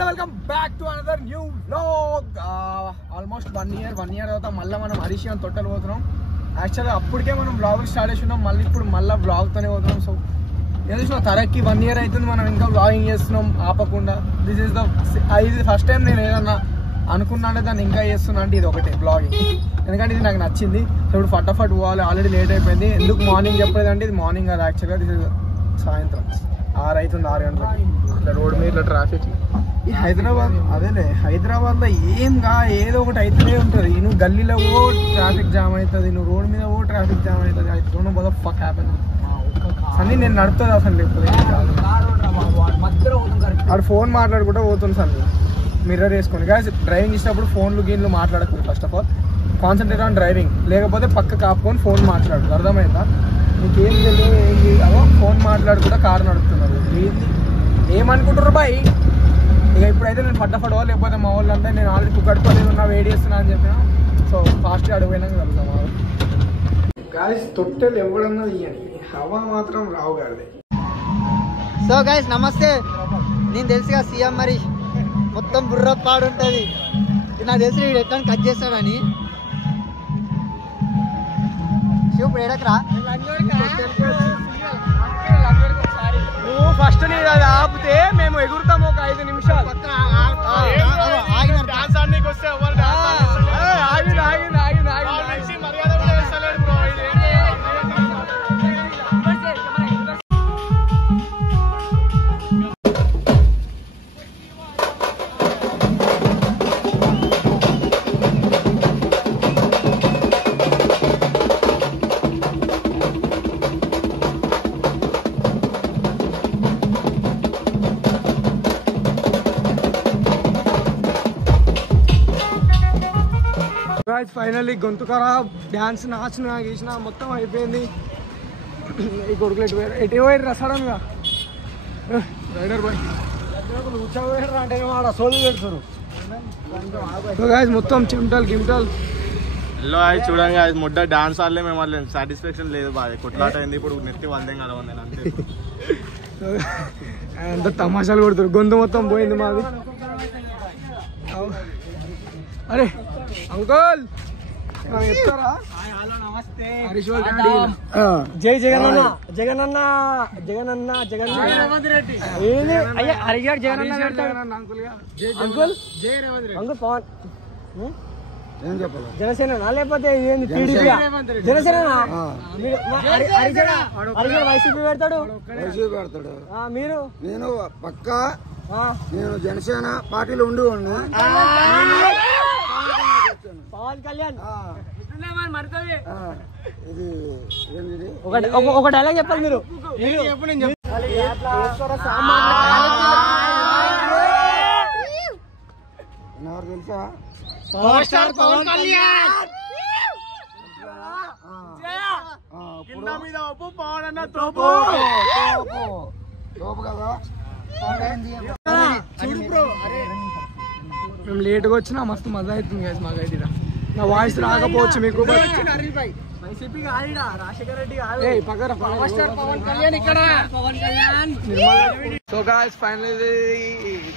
Welcome back to another new vlog. Almost 1 year తర్వాత మళ్ళీ మనం హరీష్ అని తొట్టలు పోతున్నాం. యాక్చువల్గా అప్పటికే మనం వ్లాగ్ స్టార్ట్ చేస్తున్నాం, మళ్ళీ ఇప్పుడు మళ్ళీ వ్లాగ్తోనే పోతున్నాం. సో ఏదో తరక్కి 1 year అవుతుంది, మనం ఇంకా వ్లాగింగ్ చేస్తున్నాం ఆపకుండా. దిస్ ఈస్ ఇది ఫస్ట్ టైం నేను ఏదన్నా అనుకున్నా అంటే దాన్ని ఇంకా చేస్తున్నా అంటే ఇది ఒకటే బ్లాగింగ్, ఎందుకంటే ఇది నాకు నచ్చింది. సో ఇప్పుడు ఫటాఫట్ పోవాలి, ఆల్రెడీ లేట్ అయిపోయింది. ఎందుకు మార్నింగ్ చెప్పలేదంటే ఇది మార్నింగ్ కాదు, యాక్చువల్గా దిస్ ఇస్ సాయంత్రం 6 అవుతుంది, 6 గంటలకి. ఇట్లా రోడ్ మీద ఇట్లా ట్రాఫిక్. ఈ హైదరాబాద్ అదేలే, హైదరాబాద్లో ఏదో ఒకటి అయితేనే ఉంటుంది. నువ్వు గల్లీలో ఓ ట్రాఫిక్ జామ్ అవుతుంది, నువ్వు రోడ్ మీద ఓ ట్రాఫిక్ జామ్ అవుతుంది. I don't know what the fuck happen Sunny. నేను నడుపుతుంది అసలు లేకపోతే ఆడు ఫోన్ మాట్లాడుకుంటూ పోతుంది సన్నీ, మిర్రర్ వేసుకొని. కానీ డ్రైవింగ్ ఇచ్చినప్పుడు ఫోన్లు గీన్లు మాట్లాడకూడదు. First of all concentrate on driving, లేకపోతే పక్క కాపుకొని ఫోన్ మాట్లాడు. అర్థమైందా? నీకేం తెలియదు, ఏం చేయవో ఫోన్ మాట్లాడుకుంటూ కారు నడుపుతున్నారు. ఏమనుకుంటారు బాయ్? ఇక ఇప్పుడైతే నేను ఫటాఫట్ లేకపోతే మా వాళ్ళంతా నేను ఆల్రెడీ కుక్కడిపోలేదు ఉన్నా, వెయిట్ చేస్తున్నా అని చెప్పిన. సో ఫాస్ట్గా అడుగుపోయినాక కలుగుతాం. గాయస్ తొట్టెలు ఎవడన్నా తీయండి, హవా మాత్రం రావు గారిదే. సో గైస్ నమస్తే, నేను తెలుసుగా సీఎం మరి మొత్తం బుర్ర పాడుంటుంది. నాకు తెలిసి వీడు ఎట్లా కట్ చేస్తాడని. శివ ఏడకరా నువ్వు ఫస్ట్ నీ అది ఆపితే మేము ఎగురుతాము ఒక 5 నిమిషాలు. ఫైనల్లీ గొంతు ఖరాబ్, డ్యాన్స్ నాచిన గీసిన మొత్తం అయిపోయింది. ఈ కొడుకులు ఎటు పోయారు సడన్గా రైడర్ బాయ్ కూర్చోపోయారు అంటే సోలు పెడతారు. మొత్తం చిమ్టల్ గిమ్టల్ చూడండి ముడ్డ డాన్స్ ఆడలే మేము వాళ్ళ సాటిస్ఫాక్షన్ లేదు, బాగా కొట్లాట అయింది. ఇప్పుడు నెత్తి వందే కదా ఉంది అంతే. అంత తమాషాలు కొడుతారు, గొంతు మొత్తం పోయింది మాది. అరే అంకుల్ చెప్తారా? జై జగనన్న జగనన్న జగనన్న జగన్ రెడ్డి అయ్యా అడిగాడు జగనన్న అంకుల్ అంకుల్ పవన్ ఏం చెప్పాలి? జనసేన లేకపోతే ఏంది టీడీపీ? జనసేన వైసీపీ పెడతాడు. వైసీపీ పెడతాడు. మీరు? నేను పక్కా నేను జనసేన పార్టీలో ఉండి పవన్ కళ్యాణ్. ఇది ఒక డైలాగ్ చెప్పాలి మీరు. ఎవరు తెలుసా? Power star Pawan Kalyan. మేము లేట్గా వచ్చినా మస్తు మజా అవుతుంది గైస్ మాకైతే. నా వాయిస్ రాకపోవచ్చు మీకు. సో గైస్ ఫైనల్లీ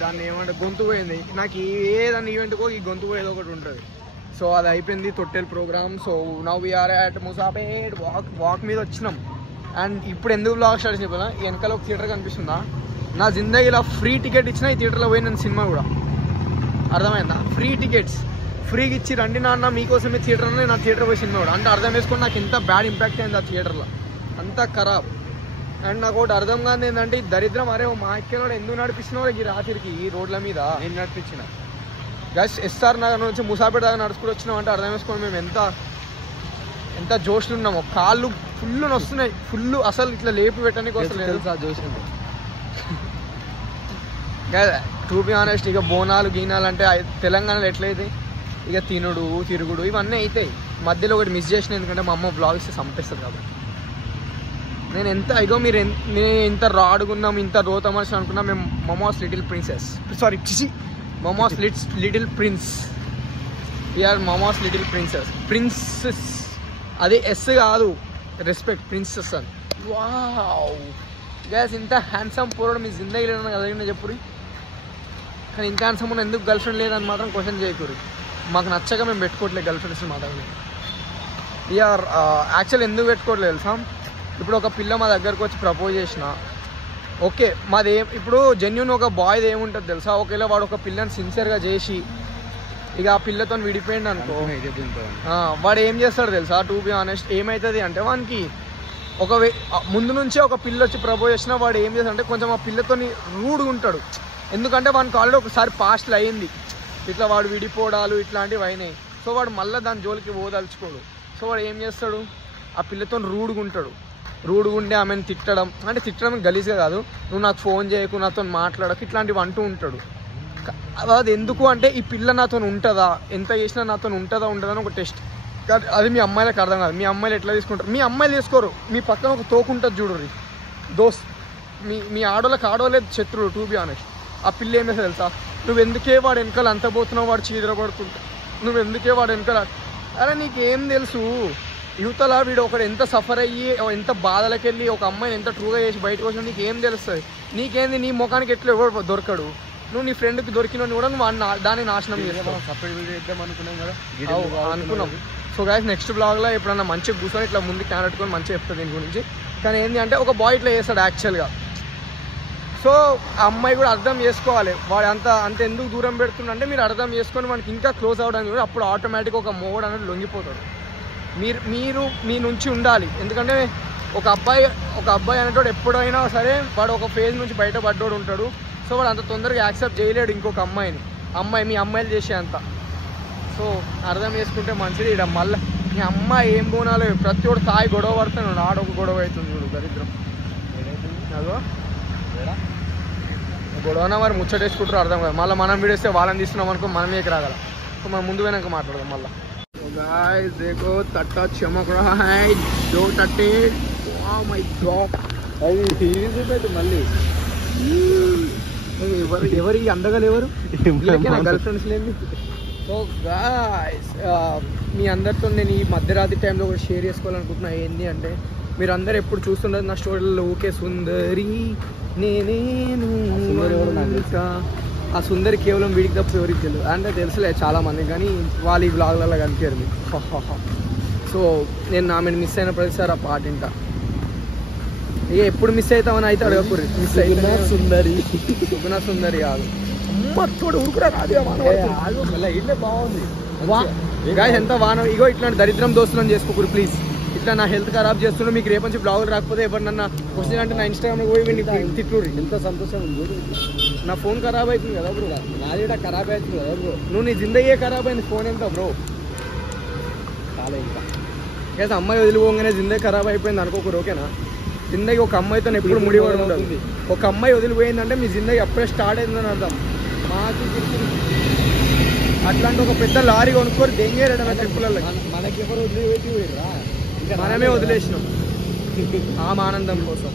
దాన్ని ఏమంటే గొంతు పోయింది నాకు. ఏదన్నా ఈవెంట్కో ఈ గొంతు పోయేది ఒకటి ఉంటుంది. సో అది అయిపోయింది తొట్టెల్ programme. So now we are at Moosapet walk మీద వచ్చినాం. అండ్ ఇప్పుడు ఎందుకు బ్లాగ్ స్టార్ట్ చెప్పినా, వెనకాల ఒక థియేటర్ కనిపిస్తుందా? నా జిందగీలో ఫ్రీ టికెట్ ఇచ్చిన ఈ థియేటర్లో పోయి నేను సినిమా కూడా. అర్థమైందా? ఫ్రీ టికెట్స్ ఫ్రీగా ఇచ్చి రండి నాన్న మీకోసమే థియేటర్ అనే నా థియేటర్ పోయి సినిమా కూడా. అంటే అర్థం చేసుకొని నాకు ఎంత బ్యాడ్ ఇంపాక్ట్ అయింది ఆ థియేటర్లో, అంత ఖరాబ్. అండ్ నాకు ఒకటి అర్థం కాదు ఏంటంటే ఈ దరిద్రం. అరే మా ఎక్కడ ఎందుకు నడిపిస్తున్నావు ఈ రాత్రికి ఈ రోడ్ల మీద? నేను నడిపించిన గస్ ఎస్ఆర్ నగర్ నుంచి ముసాపేట దాకా నడుచుకుని వచ్చినాం అంటే అర్థం చేసుకోండి మేము ఎంత జోష్లు ఉన్నామో. కాళ్ళు ఫుల్ వస్తున్నాయి, ఫుల్ అసలు ఇట్లా లేపి పెట్టడానికి వస్తలేదు జోష్. టు బి ఆనెస్ట్, ఇక బోనాలు గీనాలు అంటే తెలంగాణలో ఎట్లయితే ఇక తినుడు తిరుగుడు ఇవన్నీ అవుతాయి. మధ్యలో ఒకటి మిస్ చేసిన, ఎందుకంటే మా అమ్మ బ్లాగ్స్ చంపేస్తుంది కాబట్టి. నేను ఎంత ఇగో మీరు నేను ఇంత రాడుకున్నాం, ఇంత రోత మనిషి అనుకున్నా. మేము మమోస్ లిటిల్ ప్రిన్సెస్, సారీ మమోస్ లిటిల్ ప్రిన్స్. వీఆర్ మమోస్ లిటిల్ ప్రిన్సెస్. ప్రిన్సెస్ అది ఎస్ కాదు, రెస్పెక్ట్ ప్రిన్సెస్ అని. వావ్ గ్యాస్ ఇంత హ్యాండ్సమ్ పోరడు మీ జిందగీలో కలిగిన చెప్పురి. కానీ ఇంత హ్యాండ్సమ్ ఉన్న ఎందుకు గర్ల్ ఫ్రెండ్ లేదని మాత్రం క్వశ్చన్ చేయకూడదు. మాకు నచ్చక మేము పెట్టుకోవట్లేదు గర్ల్ ఫ్రెండ్స్ మాత్రం. ఇయర్ యాక్చువల్ ఎందుకు పెట్టుకోవట్లేదు తెలుసా? ఇప్పుడు ఒక పిల్ల మా దగ్గరకు వచ్చి ప్రపోజ్ చేసిన, ఓకే మాది ఇప్పుడు జెన్యున్ ఒక బాయ్ది ఏముంటుంది తెలుసా? ఒకవేళ వాడు ఒక పిల్లని సిన్సియర్గా చేసి ఇక ఆ పిల్లతో విడిపోయింది అనుకో, వాడు ఏం చేస్తాడు తెలుసా? టు బి ఆనెస్ట్ ఏమవుతుంది అంటే వానికి ముందు నుంచే ఒక పిల్ల వచ్చి ప్రపోజ్ చేసినా వాడు ఏం చేస్తాడంటే కొంచెం ఆ పిల్లతో రూడ్గా ఉంటాడు. ఎందుకంటే వానికి ఆల్రెడీ ఒకసారి పాస్ట్లో అయింది ఇట్లా వాడు విడిపోవడాలు ఇట్లాంటివి అయినాయి. సో వాడు మళ్ళీ దాని జోలికి పోదలుచుకోడు. సో వాడు ఏం చేస్తాడు, ఆ పిల్లతో రూడ్గా ఉంటాడు. రూడ్గా ఉండి ఆమెను తిట్టడం, అంటే తిట్టడం గలీజ్గా కాదు, నువ్వు నాకు ఫోన్ చేయకు, నాతో మాట్లాడకు, ఇట్లాంటివి అంటూ ఉంటాడు. అది ఎందుకు అంటే ఈ పిల్ల నాతో ఉంటుందా, ఎంత చేసినా నాతో ఉంటుందా ఉండదని ఒక టెస్ట్. అది మీ అమ్మాయిలకు అర్థం కాదు. మీ అమ్మాయిలు ఎట్లా తీసుకుంటారు? మీ అమ్మాయిలు తీసుకోరు. మీ పక్కన ఒక తోకుంటుంది చూడరు దోస్త్, మీ ఆడోళ్ళకి ఆడోళ్ళే శత్రువులు టు బి ఆనెస్ట్. ఆ పిల్ల ఏం చేస్తుంది తెలుసా? నువ్వు ఎందుకే వాడు వెనకాల అంత పోతున్నావు, వాడు చీదరపడుతుంటా, నువ్వు ఎందుకే వాడు వెనకాల. అరే నీకేం తెలుసు యువతలా వీడు ఒకడు ఎంత సఫర్ అయ్యి ఎంత బాధలకు వెళ్ళి ఒక అమ్మాయిని ఎంత ట్రూగా చేసి బయటకు వచ్చినా నీకేం తెలుస్తుంది? నీకేంది, నీ ముఖానికి ఎట్లా ఎవరు దొరకడు. నువ్వు నీ ఫ్రెండ్కి దొరికిన కూడా నువ్వు దాన్ని నాశనం చేస్తావు. అనుకున్నాం. సో గైస్ నెక్స్ట్ బ్లాగ్లో ఎప్పుడన్నా మంచిగా కూర్చొని ఇట్లా ముందు క్యాన్ పెట్టుకొని మంచిగా చెప్తుంది దీని గురించి. కానీ ఏంటి అంటే ఒక బాయ్ ఇట్లా చేస్తాడు యాక్చువల్గా. సో ఆ అమ్మాయి కూడా అర్థం చేసుకోవాలి వాడు అంత ఎందుకు దూరం పెడుతుందంటే మీరు అర్థం చేసుకొని మనకి ఇంకా క్లోజ్ అవ్వడానికి కూడా అప్పుడు ఆటోమేటిక్గా ఒక మోడ్ అనేది లొంగిపోతాడు. మీరు మీ నుంచి ఉండాలి. ఎందుకంటే ఒక అబ్బాయి అనేటోడు ఎప్పుడైనా సరే వాడు ఒక ఫేజ్ నుంచి బయటపడ్డోడు ఉంటాడు. సో వాడు అంత తొందరగా యాక్సెప్ట్ చేయలేడు ఇంకొక అమ్మాయిని. మీ అమ్మాయిలు చేసే అంత. సో అర్థం చేసుకుంటే మంచిది. ఇక్కడ మళ్ళీ మీ అమ్మాయి ఏం పోనాలో ప్రతి ఒక్కడు తాయి గొడవ పడుతున్నాడు. ఆడొక గొడవ అవుతుంది చూడు దరిద్రం. అదో గొడవన మరి ముచ్చటేసుకుంటారు అర్థం కాదు. మళ్ళీ మనం వీడేస్తే వాళ్ళని తీస్తున్నాం అనుకో మనమే రాగల. సో మనం ముందు పోయినాక మాట్లాడదాం మళ్ళీ. गाइस देखो तट्टा चमक रहा है 2:30. वाह माय गॉड అది సీరియస్ అయితే మళ్ళీ ఎవరు ఈ అందగలు ఎవరు గర్ల్ ఫ్రెండ్స్ లేని. సో గాయ్స్ మీ అందరితో నేను ఈ మధ్యరాత్రి టైంలో కూడా షేర్ చేసుకోవాలనుకుంటున్నా. ఏంటి అంటే మీరు అందరు ఎప్పుడు చూస్తుండదు నా స్టోరీలో ఓకే సుందరి నేనేను. ఆ సుందరి కేవలం వీడికి తప్ప ఎవరికి తెలియదు. అంటే తెలుసులే చాలా మంది, కానీ వాళ్ళు ఈ బ్లాగ్లలో కనిపించారు మీకు. సో నేను ఆమెను మిస్ అయిన ప్రతిసారి ఆ పాట వింటా. ఇక ఎప్పుడు మిస్ అవుతామని అయితే అడగకూడదు. మిస్ అయినా సుందరి సుగుణ సుందరి కాదు అమ్మతోడు ఊరుకురా రాదు బాగుంది. గాయస్ ఎంత వాన. ఇగో ఇట్లాంటి దరిద్రం దోస్తులను చేసుకోకూడదు ప్లీజ్. ఇట్లా నా హెల్త్ ఖరాబ్ చేస్తున్నా. మీకు రేపు నుంచి బ్లాగులు రాకపోతే ఎవరినన్నా క్వశ్చన్ అంటే నా ఇన్స్టాగ్రామ్లో పోయి తిట్టుర్రి. ఎంత సంతోషం ఉంది. నా ఫోన్ ఖరాబ్ అవుతుంది కదా బ్రో. నాది కూడా ఖరాబ్ అవుతుంది కదా బ్రో. నువ్వు నీ జిందగీ ఖరాబ్ అయింది, ఫోన్ ఎంత బ్రో. చాలా ఇంకా అమ్మాయి వదిలిపోగానే జిందగీ ఖరాబ్ అయిపోయింది అనుకోకూడదు. ఓకేనా? జిందగీ ఒక అమ్మాయితో ఎప్పుడు ముడిపడి ఉంటుంది. ఒక అమ్మాయి వదిలిపోయిందంటే మీ జిందగీ అప్పుడే స్టార్ట్ అయిందని అర్థం. మాకు అట్లాంటి ఒక పెద్ద లారీ కొనుక్కొని దెంగేరడం ట్రిప్పులలో మనకి ఎవరు వదిలిపెట్టి మనమే వదిలేసినాం ఆ ఆనందం కోసం.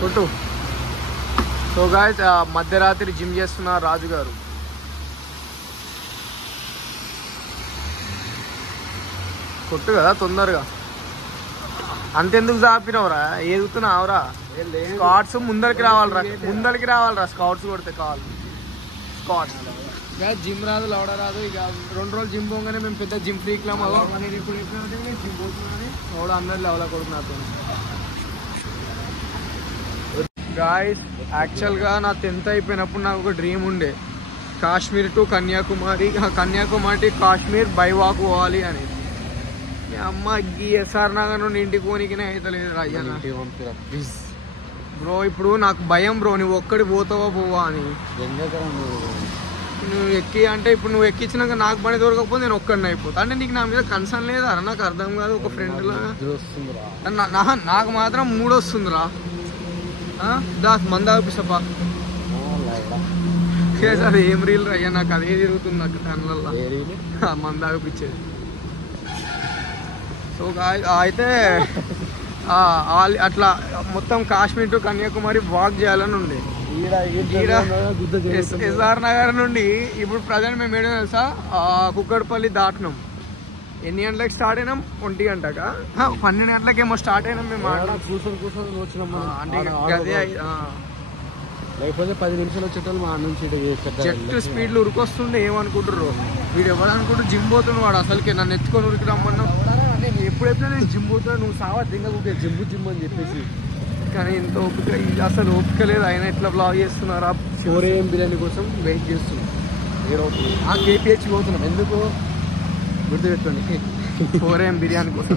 కొట్టు. సో గాయ్స్ మధ్యరాత్రి జిమ్ చేస్తున్న రాజు గారు. కొట్టు కదా తొందరగా. అంతెందుకు చాపినవురా? ఎదుగుతున్నావురా? స్కాట్స్ ముందరికి రావాలరా స్కాట్స్ కొడితే కావాలి. స్కాట్స్ జిమ్ రాదు, లవడ రాదు. ఇక 2 రోజులు జిమ్ పోగానే మేము పెద్ద జిమ్ ఫ్రీక్లాం. జిమ్ పోతున్నాను లవడ అందరు లెవెల్ కొడుతున్నారు. గాయస్ యాక్చువల్గా నా 10th అయిపోయినప్పుడు నాకు ఒక డ్రీమ్ ఉండే, Kashmir to Kanyakumari, Kanyakumari Kashmir by walk పోవాలి అనేది. అమ్మ ఎస్ఆర్ నగర్ నుండి ఇంటికి పోనీకినే అయితే లేదు రాజన్న ప్లీజ్ బ్రో. ఇప్పుడు నాకు భయం బ్రో, నువ్వు ఒక్కడి పోతావా పోవా అని. నువ్వు ఎక్కి అంటే ఇప్పుడు నువ్వు ఎక్కించినాక నాకు పని దొరకకపోతే నేను ఒక్కడిని అయిపోతా. అంటే నీకు నా మీద కన్సర్న్ లేదా? నాకు అర్థం కాదు. ఒక ఫ్రెండ్ లాగా నాకు మాత్రం మూడు వస్తుందిరా. మంద ఆపిసపా అది ఏం రీల్ అయ్యా, నాకు అదే తిరుగుతుంది అక్కడ దానివల్ల మంద ఆపిచ్చేది. సో అయితే అట్లా మొత్తం కాశ్మీర్ టు కన్యాకుమారి వాక్ చేయాలని ఉండే. ఎస్ఆర్ నగర్ నుండి ఇప్పుడు ప్రజెంట్ మేము ఏడో తెలుసా కుక్కడపల్లి దాటినాం. ఎన్ని గంటలకు స్టార్ట్ అయినాం? 1 గంటకా 12 గంటలకేమో స్టార్ట్ అయినాం మేము. కూర్చొని వచ్చినాం అంటే గదే లేకపోతే 10 నిమిషాలు వచ్చేటోళ్ళు మా నుంచి జెట్ స్పీడ్లో ఉరికొస్తుండే ఏమనుకుంటారు వీడు ఎవరు అనుకుంటారు జిమ్ పోతున్నాడు వాడు అసలుకి నన్ను ఎత్తుకొని ఉరికి రమ్మన్నా నేను ఎప్పుడెప్పుడైనా నేను జిమ్ పోతున్నా నువ్వు సావా దింగ జిమ్ అని చెప్పేసి కానీ ఇంత ఓపిక అసలు ఓపిక లేదు ఆయన ఎట్లా బ్లాగ్ చేస్తున్నారా 4 AM బిర్యానీ కోసం వెయిట్ చేస్తున్నాం ఆ KPH పోతున్నాం ఎందుకు గుర్తుపెట్టుకోండి 4 AM బిర్యానీ కోసం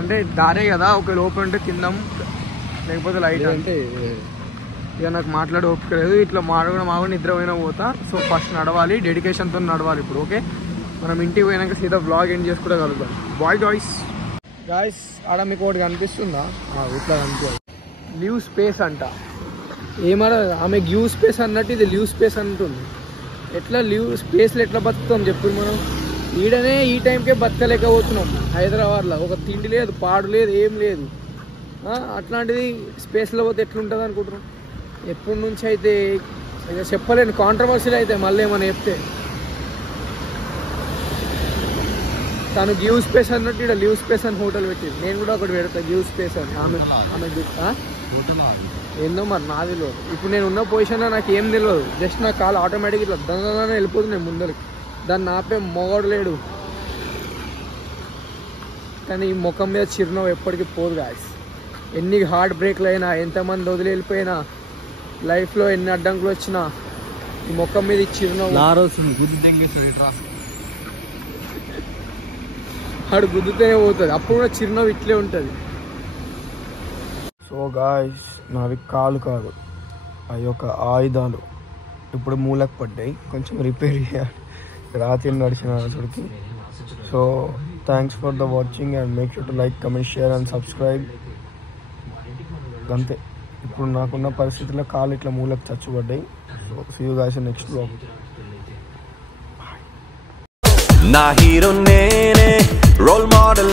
అంటే దారే కదా ఒక లోపల ఉంటే తిందాం లేకపోతే లైట్ అంటే ఇక నాకు మాట్లాడే ఓపిక లేదు ఇట్లా మాట్లాడడం నిద్ర పోయినా పోతా సో ఫస్ట్ నడవాలి డెడికేషన్తో నడవాలి ఇప్పుడు ఓకే మనం ఇంటికి పోయినాక సీదా బ్లాగ్ ఎండ్ చేసుకోగలుగుతాం బాయ్ గాయ్స్ ఆడ మీకు ఒకటి కనిపిస్తుందా ఇట్లా కనిపించాలి లీవ్ స్పేస్ అంట ఏమన్నా ఆమె గివ్ స్పేస్ అన్నట్టు ఇది లీవ్ స్పేస్ అంటుంది ఎట్లా లీవ్ స్పేస్లో ఎట్లా బతుకుతాం చెప్పు మనం ఈడనే ఈ టైంకే బతకలేకపోతున్నాం హైదరాబాద్లో ఒక తిండి లేదు పాడు లేదు ఏం లేదు అట్లాంటిది స్పేస్లో పోతే ఎట్లుంటుంది అనుకుంటున్నాం ఎప్పటి నుంచి అయితే ఇక చెప్పలేను కాంట్రవర్సీలు అయితే మళ్ళీ ఏమైనా చెప్తే తను గివ్ స్పేస్ అన్నట్టు ఇక్కడ లివ్ స్పేస్ అని హోటల్ పెట్టింది నేను కూడా ఒకటి పెడతా గివ్ స్పేస్ అని ఆమె ఏందో మరి నా తెలియదు ఇప్పుడు నేను ఉన్న పొజిషన్లో నాకు ఏం తెలియదు జస్ట్ నా కాలు ఆటోమేటిక్ ఇట్లా దంగగానే వెళ్ళిపోతుంది నేను ముందరికి దాన్ని ఆపే మొగడు లేడు కానీ ఈ ముఖం మీద చిరునవ్వు ఎప్పటికీ పోదు గాయస్ ఎన్ని హార్ట్ బ్రేక్లు అయినా ఎంతమంది వదిలి వెళ్ళిపోయినా లైఫ్లో ఎన్ని అడ్డంకులు వచ్చినా ఈ ముఖం మీద చిరునవ్వు ఆడు గుద్దుతూనే పోతుంది అప్పుడు కూడా చిరునవ్వు ఇట్లే ఉంటుంది సో గాయ్స్ నావి కాలు కాదు అవి ఒక ఆయుధాలు ఇప్పుడు మూలకు పడ్డాయి కొంచెం రిపేర్ చేయాలి రాత్రి నడిచిన అసలుకి so thanks for the watching and make sure to like comment share and subscribe అంతే ఇప్పుడు నాకున్న పరిస్థితుల్లో కాలు ఇట్లా మూలకు చచ్చుపడ్డాయి so see you guys in next blog నా హీరో నేనే రోల్ మోడల్